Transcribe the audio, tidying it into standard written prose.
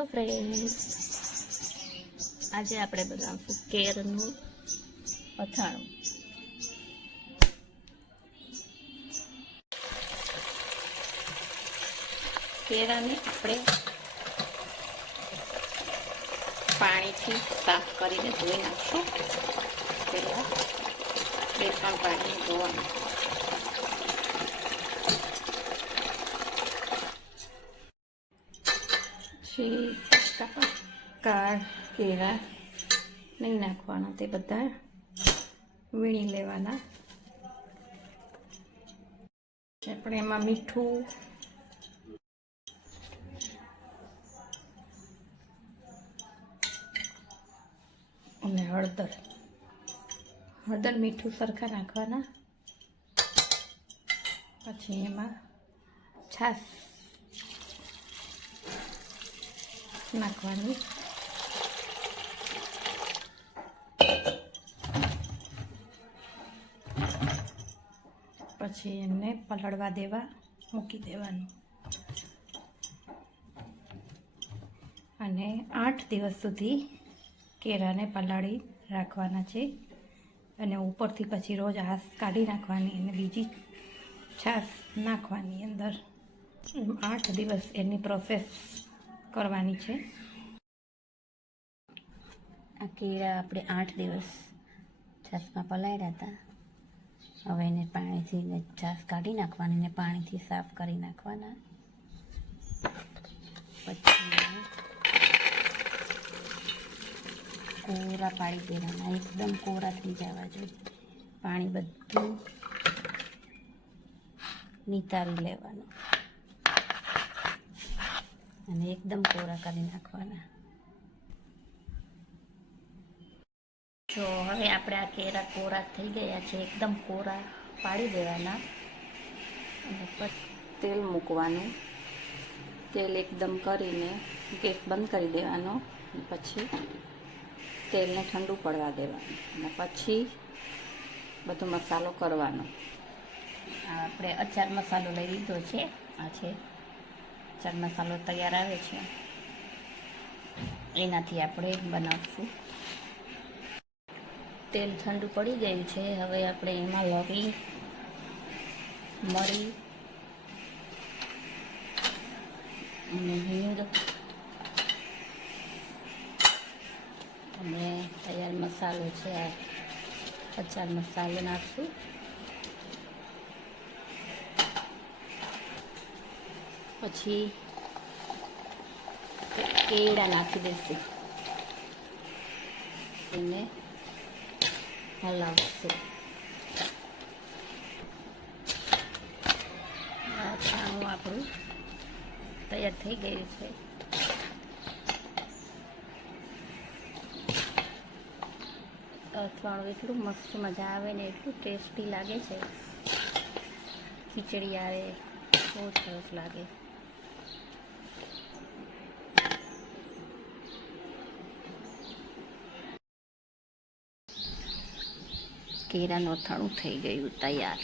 Hello friends, આજે આપણે બનાવશું કેળનું અથાણું. કેળાને આપણે પાણીથી સાફ કરીને ધોઈ નાખશું. પહેલાં 2-3 પાણી ધોવાનું. પછી કાળ કેળા નહીં નાખવાના, તે બધા વીણી લેવાના. આપણે એમાં મીઠું અને હળદર મીઠું સરખા નાખવાના. પછી એમાં છાશ નાખવાની. પછી એમને પલળવા દેવા મૂકી દેવાનું. અને 8 દિવસ સુધી કેળાને પલાળી રાખવાના છે. અને ઉપરથી પછી રોજ આસ કાઢી નાખવાની અને બીજી છાશ નાખવાની અંદર. 8 દિવસ એની પ્રોસેસ કરવાની છે. આ કેળા આપણે 8 દિવસ છાશમાં પલાળ્યા હતા. હવે એને પાણીથી છાશ કાઢી નાખવાની ને પાણીથી સાફ કરી નાખવાના. પછી કોરા પાડી દેવાના, એકદમ કોરા થઈ જવા જોઈએ. પાણી બધું નિતારી લેવાનું અને એકદમ કોરા કરી નાખવાના. જો હવે આપણે આ કેળા કોરા થઈ ગયા છે, એકદમ કોરા પાડી દેવાના. અને પછી તેલ મૂકવાનું. તેલ એકદમ કરીને ગેસ બંધ કરી દેવાનો. પછી તેલને ઠંડુ પડવા દેવાનું અને પછી બધો મસાલો કરવાનો. આપણે અચાર મસાલો લઈ લીધો છે. આ છે અચાર મસાલો તૈયાર આવે છે, એનાથી આપણે બનાવશું. તેલ ઠંડુ પડી ગયું છે. હવે આપણે એમાં લવિંગ, મરી અને હિંગ અને તૈયાર મસાલો છે, આ અચાર મસાલો નાખશું. પછી કેળા નાખી દઈશું. એને હલાવશું. અથાણું આપણું તૈયાર થઈ ગયું છે. અથાણું એટલું મસ્ત મજા આવે ને એટલું ટેસ્ટી લાગે છે. ખીચડી આવે, બહુ સરસ લાગે. કેળાનું અથાણું થઈ ગયું તૈયાર.